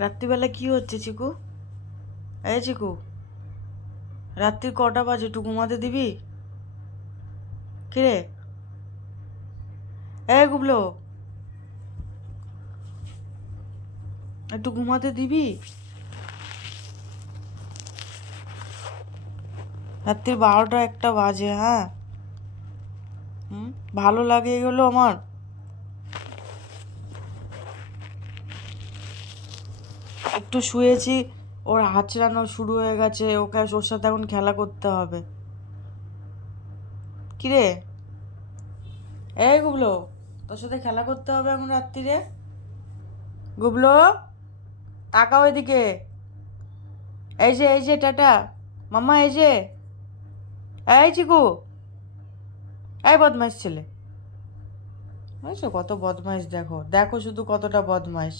রাত্রিবেলা কি হচ্ছে চিকু? এই চিকু, রাত্রির কটা বাজে? একটু ঘুমাতে দিবি? কিরে, এই গুবলো, একটু ঘুমাতে দিবি? রাত্রির 12টা 1টা বাজে, হ্যাঁ। ভালো লাগে এগুলো আমার? একটু শুয়েছি, ওর হাঁচড়ানো শুরু হয়ে গেছে, ওর সাথে এখন খেলা করতে হবে। কিরে, এই গুবলো, তোর সাথে খেলা করতে হবে এখন রাত্রিরে। গুবলো, তাকাও এদিকে। এই যে টাটা মাম্মা, এই যে, এই চিকু, এই বদমাইশ ছেলে। বুঝছো কত বদমাইশ, দেখো দেখো শুধু কতটা বদমাইশ।